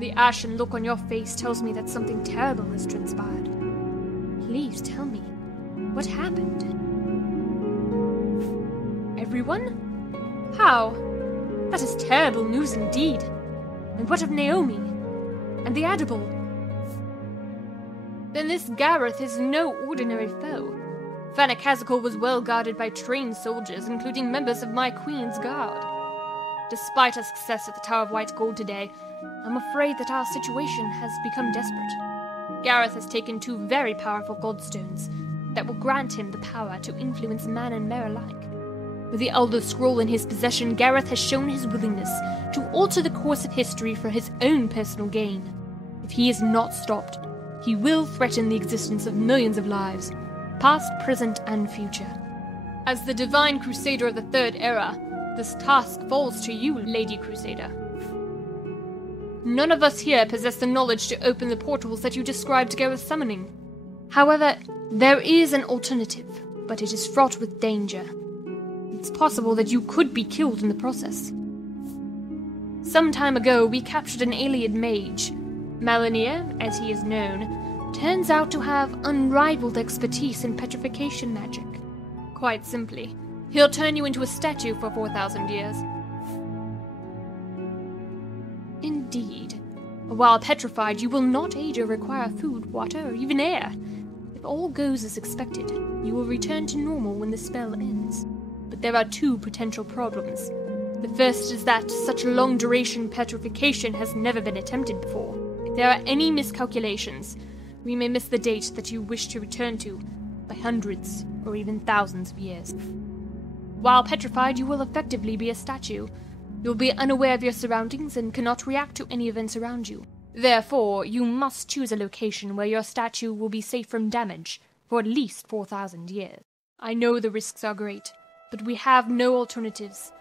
The ashen look on your face tells me that something terrible has transpired. Please tell me, what happened? Everyone? How? That is terrible news indeed. And what of Naomi? And the Edible? Then this Gareth is no ordinary foe. Fanakazakel was well guarded by trained soldiers, including members of my Queen's Guard. Despite our success at the Tower of White Gold today, I'm afraid that our situation has become desperate. Gareth has taken 2 very powerful Godstones that will grant him the power to influence man and mare alike. With the Elder Scroll in his possession, Gareth has shown his willingness to alter the course of history for his own personal gain. If he is not stopped, he will threaten the existence of millions of lives, past, present, and future. As the Divine Crusader of the Third Era, this task falls to you, Lady Crusader. None of us here possess the knowledge to open the portals that you described Gareth summoning. However, there is an alternative, but it is fraught with danger. It's possible that you could be killed in the process. Some time ago, we captured an alien mage. Malinir, as he is known, turns out to have unrivaled expertise in petrification magic. Quite simply, he'll turn you into a statue for 4,000 years. Indeed. While petrified, you will not age or require food, water, or even air. If all goes as expected, you will return to normal when the spell ends. But there are 2 potential problems. The first is that such long-duration petrification has never been attempted before. If there are any miscalculations, we may miss the date that you wish to return to by hundreds or even thousands of years. While petrified, you will effectively be a statue. You'll be unaware of your surroundings and cannot react to any events around you. Therefore, you must choose a location where your statue will be safe from damage for at least 4,000 years. I know the risks are great, but we have no alternatives.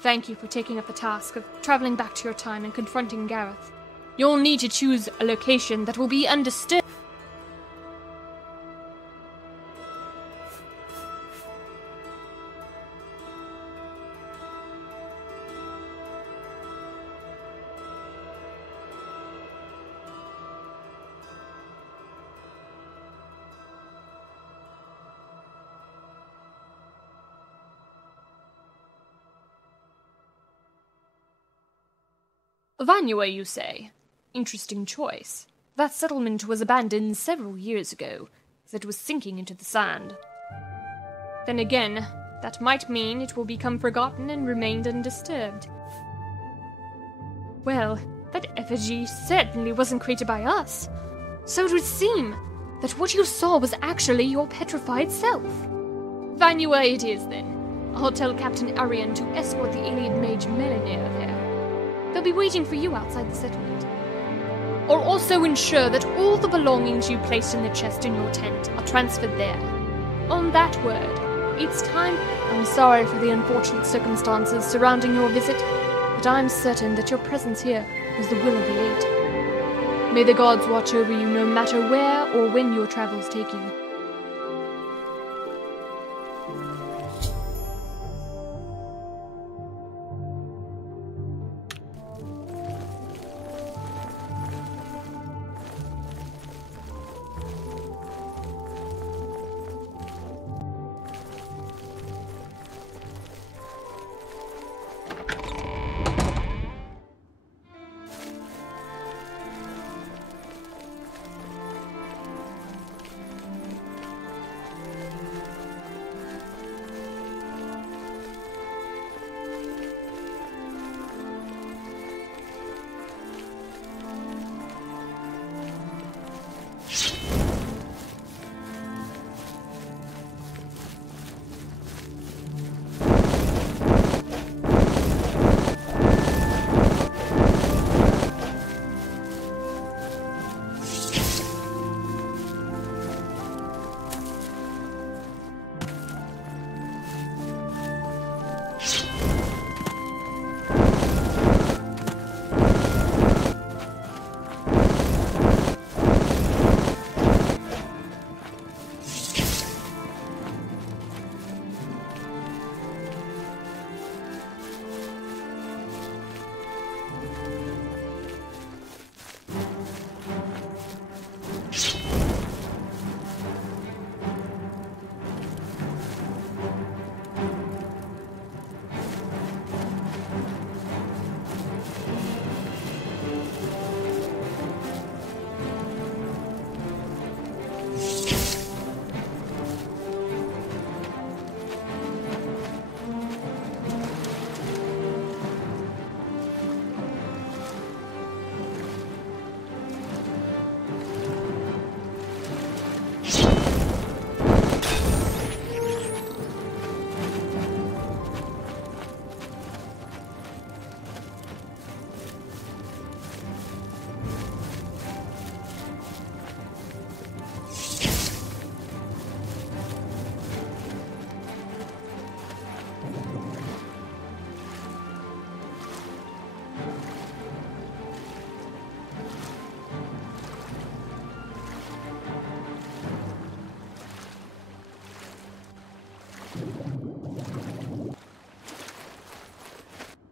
Thank you for taking up the task of traveling back to your time and confronting Gareth. You'll need to choose a location that will be undisturbed. Vanua, you say? Interesting choice. That settlement was abandoned several years ago, as it was sinking into the sand. Then again, that might mean it will become forgotten and remained undisturbed. Well, that effigy certainly wasn't created by us. So it would seem that what you saw was actually your petrified self. Vanua it is, then. I'll tell Captain Arian to escort the alien mage Melanir there. They'll be waiting for you outside the settlement. I'll also ensure that all the belongings you placed in the chest in your tent are transferred there. On that word, it's time. I'm sorry for the unfortunate circumstances surrounding your visit, but I'm certain that your presence here was the will of the Eight. May the gods watch over you no matter where or when your travels take you.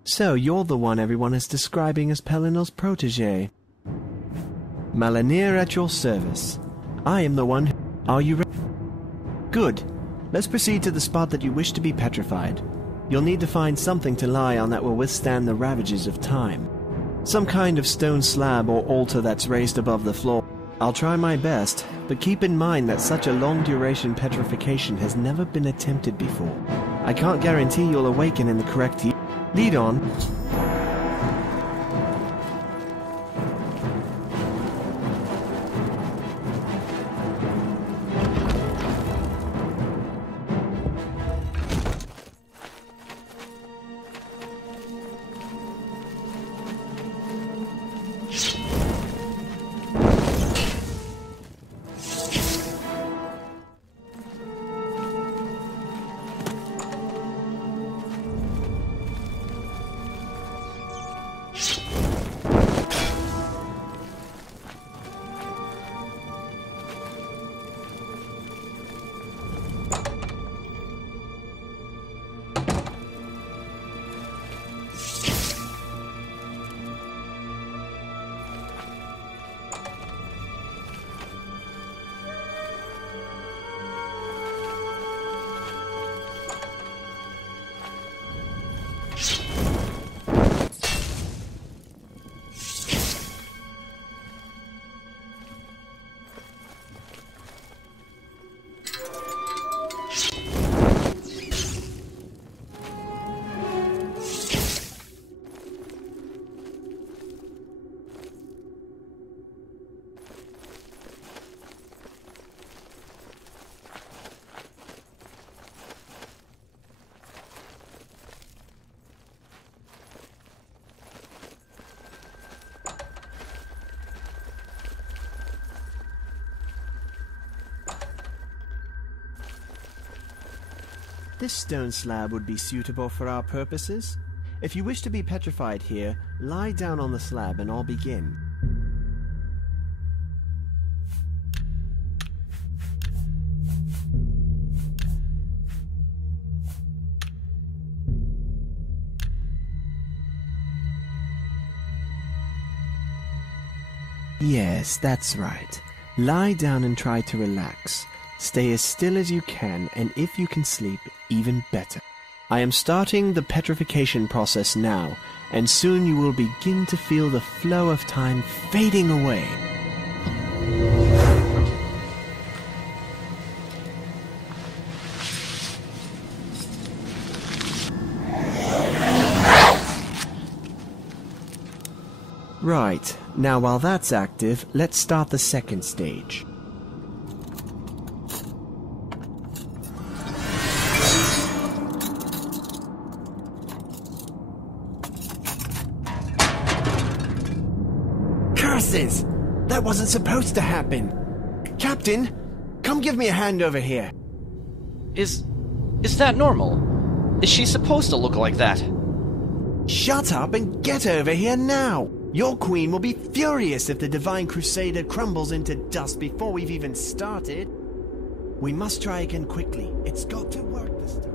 So, you're the one everyone is describing as Pelinor's protege. Malinir at your service. I am the one who... Are you ready? Good. Let's proceed to the spot that you wish to be petrified. You'll need to find something to lie on that will withstand the ravages of time. Some kind of stone slab or altar that's raised above the floor. I'll try my best, but keep in mind that such a long-duration petrification has never been attempted before. I can't guarantee you'll awaken in the correct year. Lead on. This stone slab would be suitable for our purposes. If you wish to be petrified here, lie down on the slab and I'll begin. Yes, that's right. Lie down and try to relax. Stay as still as you can, and if you can sleep, even better. I am starting the petrification process now, and soon you will begin to feel the flow of time fading away. Right, now while that's active, let's start the second stage. Curses! That wasn't supposed to happen! Captain, come give me a hand over here. Is that normal? Is she supposed to look like that? Shut up and get over here now! Your queen will be furious if the Divine Crusader crumbles into dust before we've even started. We must try again quickly. It's got to work this time.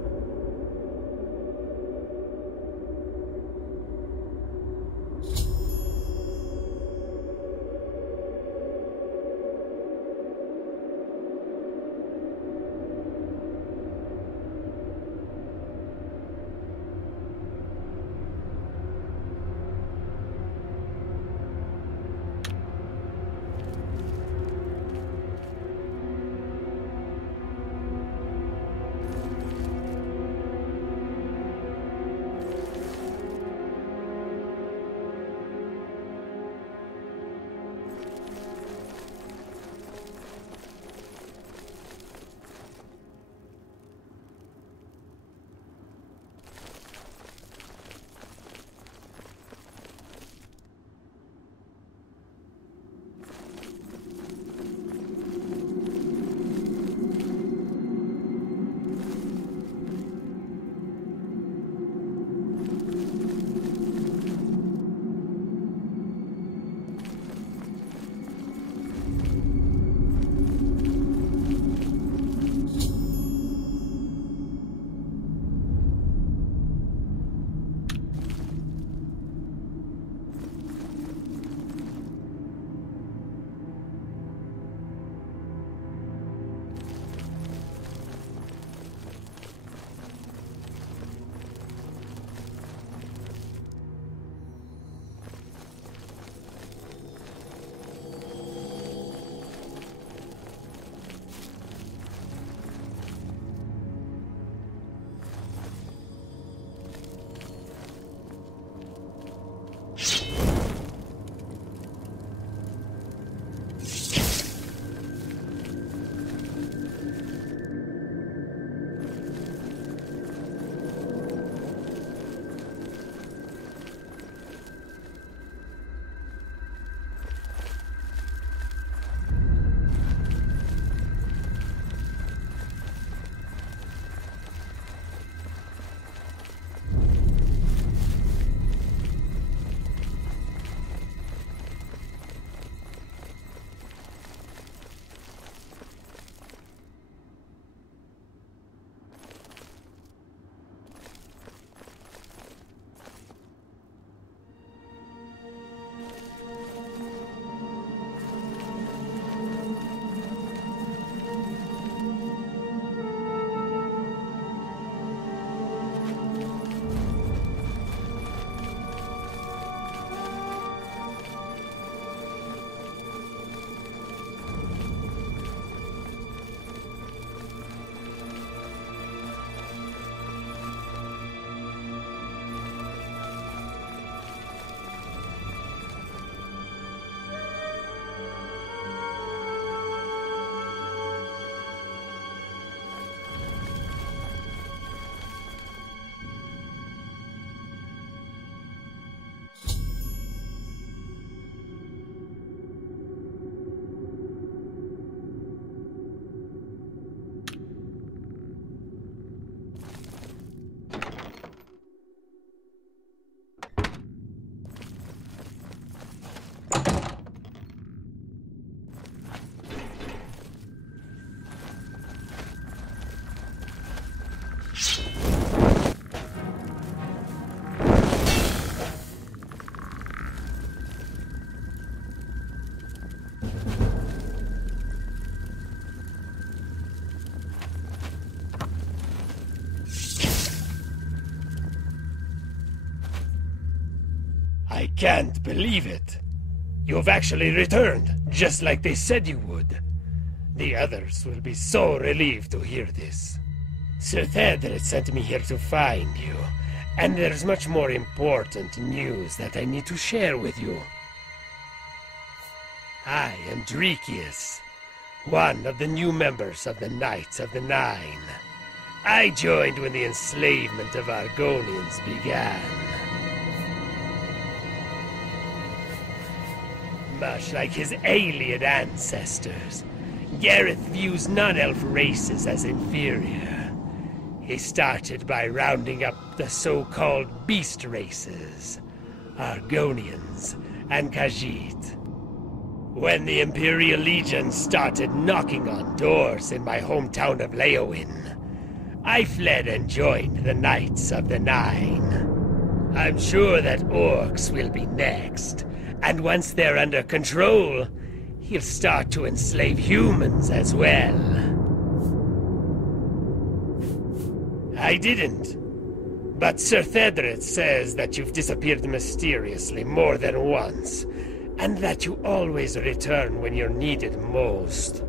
can't believe it. You've actually returned, just like they said you would. The others will be so relieved to hear this. Sir Thedred sent me here to find you, and there's much more important news that I need to share with you. I am Drekius, one of the new members of the Knights of the Nine. I joined when the enslavement of Argonians began. Much like his alien ancestors, Gareth views non-elf races as inferior. He started by rounding up the so-called beast races, Argonians and Khajiit. When the Imperial Legion started knocking on doors in my hometown of Leowin, I fled and joined the Knights of the Nine. I'm sure that orcs will be next, and once they're under control, he'll start to enslave humans as well. I didn't. But Sir Thedred says that you've disappeared mysteriously more than once, and that you always return when you're needed most.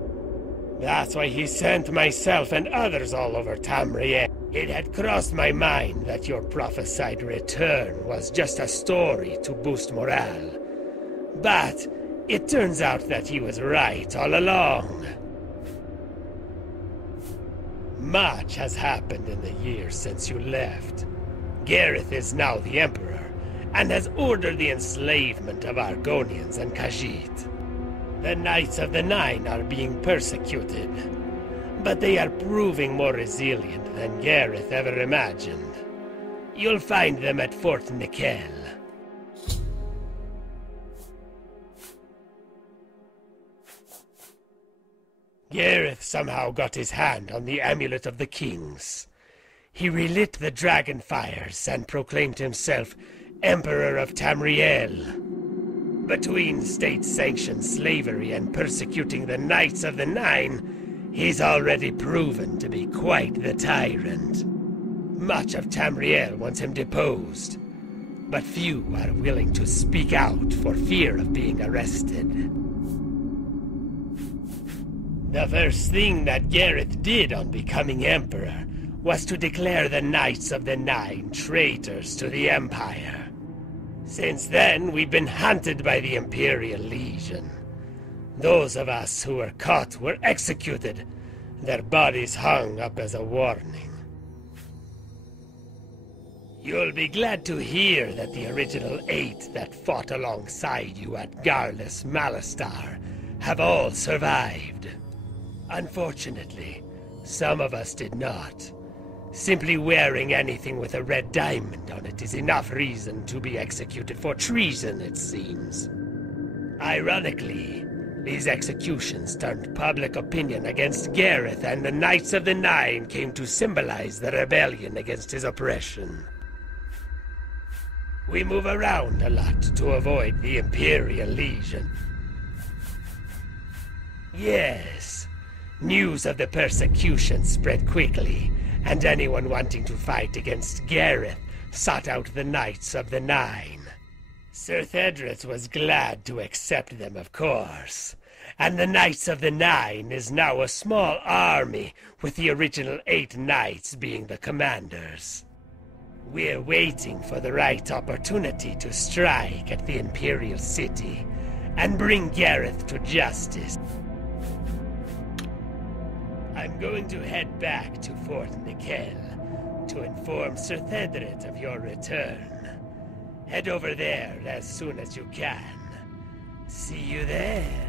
That's why he sent myself and others all over Tamriel. It had crossed my mind that your prophesied return was just a story to boost morale. But it turns out that he was right all along. Much has happened in the years since you left. Gareth is now the Emperor, and has ordered the enslavement of Argonians and Khajiit. The Knights of the Nine are being persecuted, but they are proving more resilient than Gareth ever imagined. You'll find them at Fort Nikel. Gareth somehow got his hand on the Amulet of the Kings. He relit the dragon fires and proclaimed himself Emperor of Tamriel. Between state-sanctioned slavery and persecuting the Knights of the Nine, he's already proven to be quite the tyrant. Much of Tamriel wants him deposed, but few are willing to speak out for fear of being arrested. The first thing that Gareth did on becoming Emperor was to declare the Knights of the Nine traitors to the Empire. Since then, we've been hunted by the Imperial Legion. Those of us who were caught were executed, their bodies hung up as a warning. You'll be glad to hear that the original 8 that fought alongside you at Garlus Malastar have all survived. Unfortunately, some of us did not. Simply wearing anything with a red diamond on it is enough reason to be executed for treason, it seems. Ironically, these executions turned public opinion against Gareth, and the Knights of the Nine came to symbolize the rebellion against his oppression. We move around a lot to avoid the Imperial Legion. Yes, news of the persecution spread quickly, and anyone wanting to fight against Gareth sought out the Knights of the Nine. Sir Thedred was glad to accept them, of course, and the Knights of the Nine is now a small army, with the original 8 knights being the commanders. We're waiting for the right opportunity to strike at the Imperial City and bring Gareth to justice. I'm going to head back to Fort Nikel to inform Sir Thedred of your return. Head over there as soon as you can. See you there.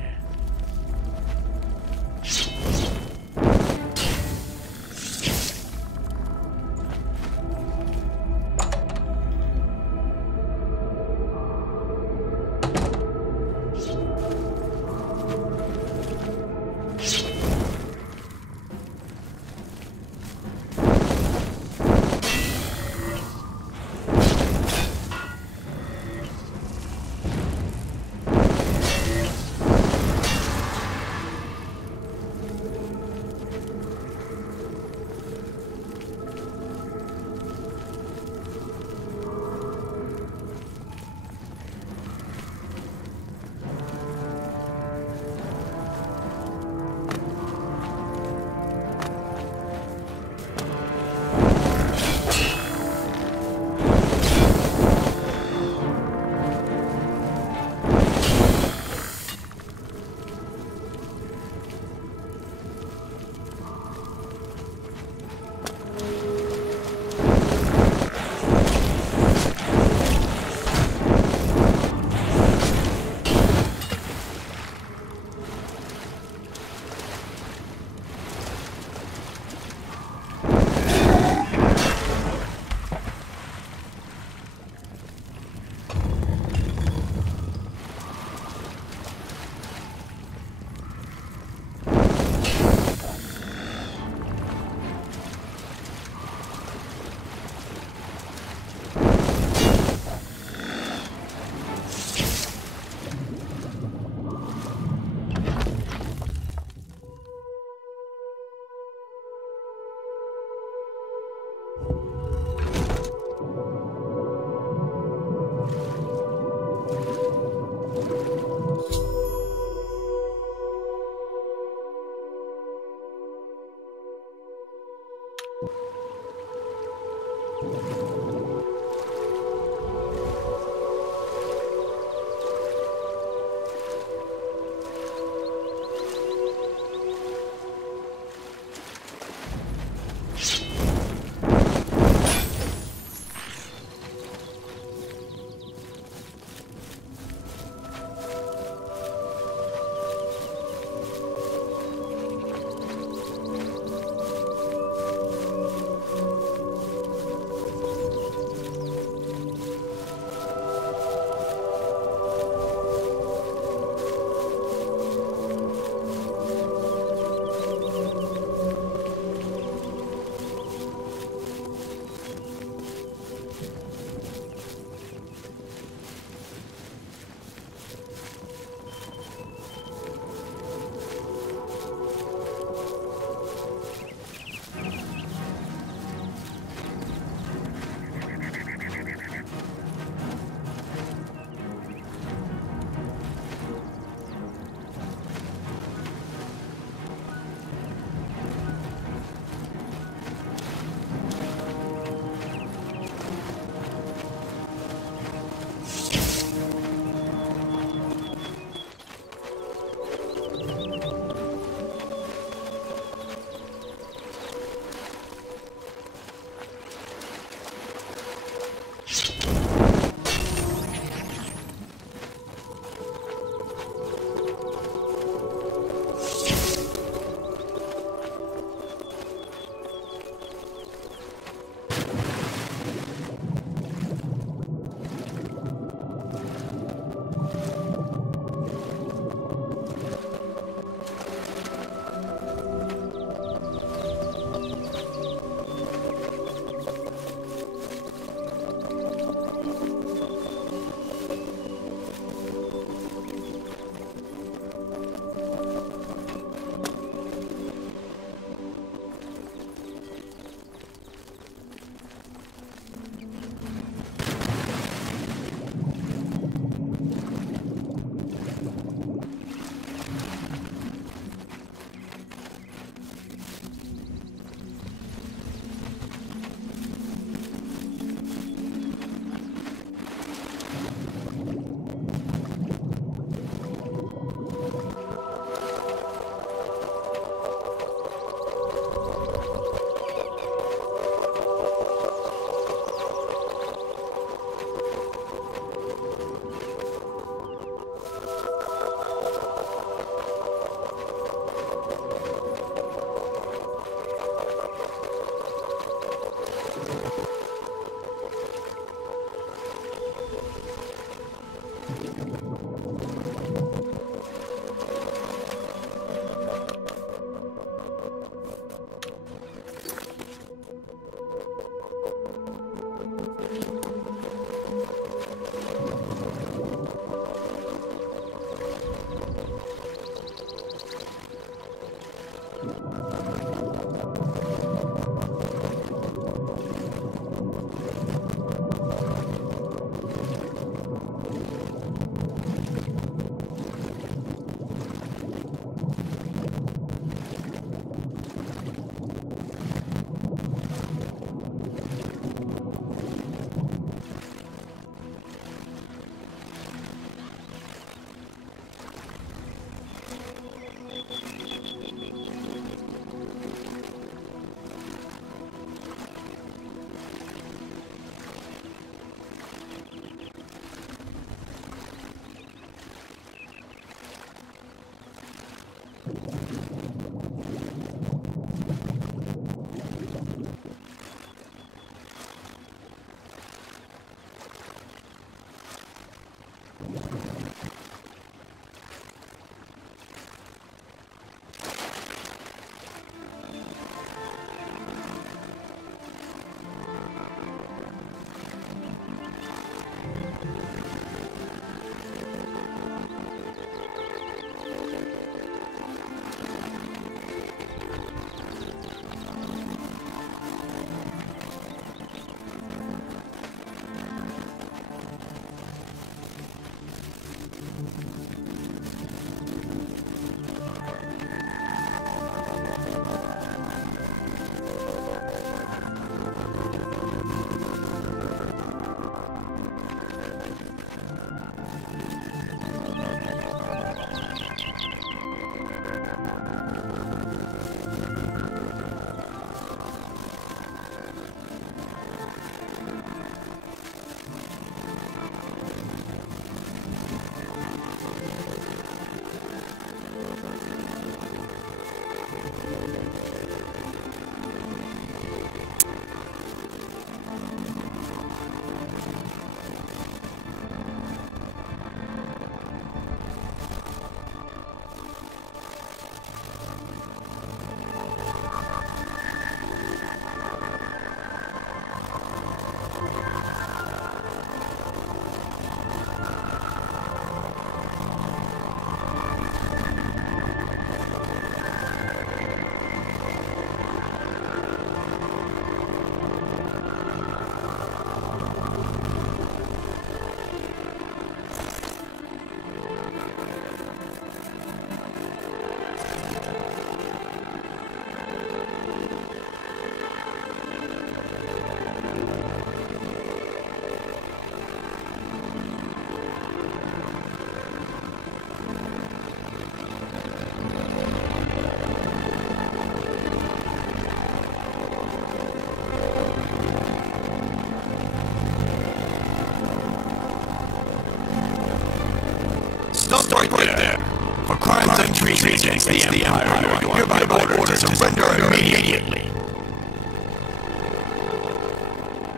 right there. For crimes and treason against the Empire, you are hereby ordered to surrender immediately.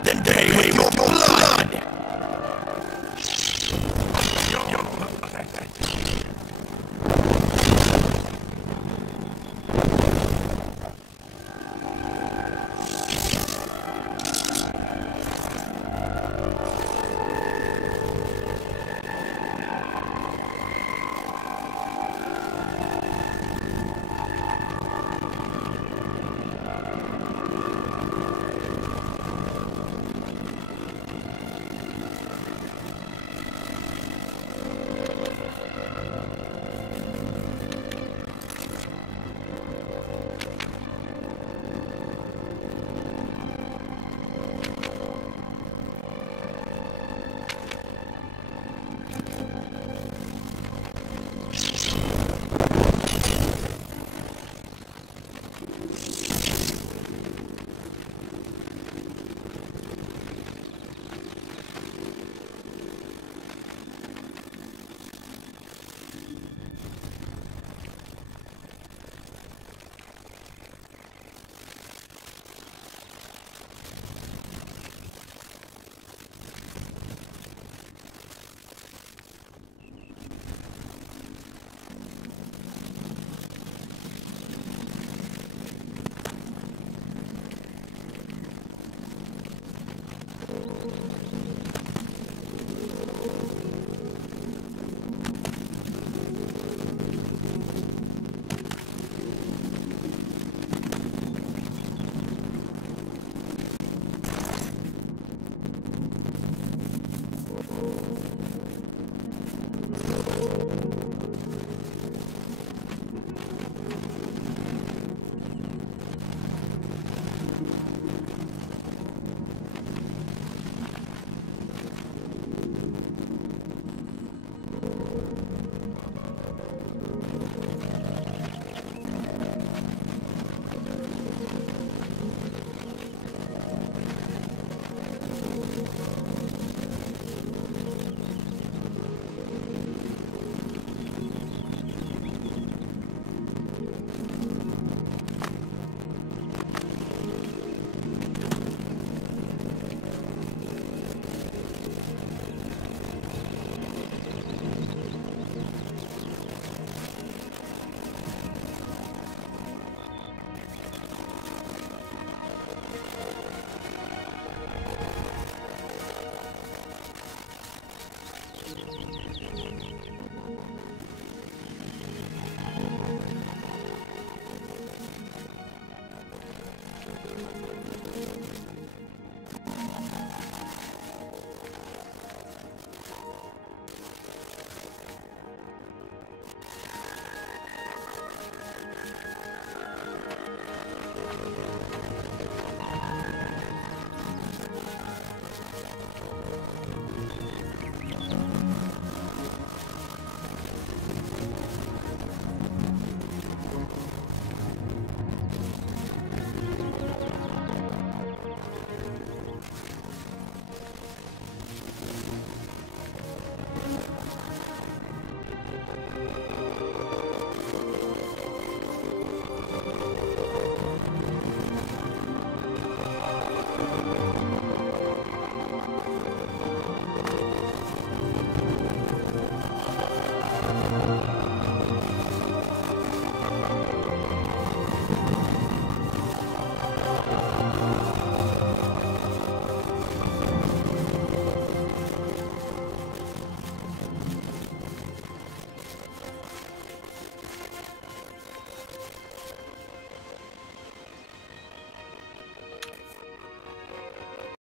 Then pay with your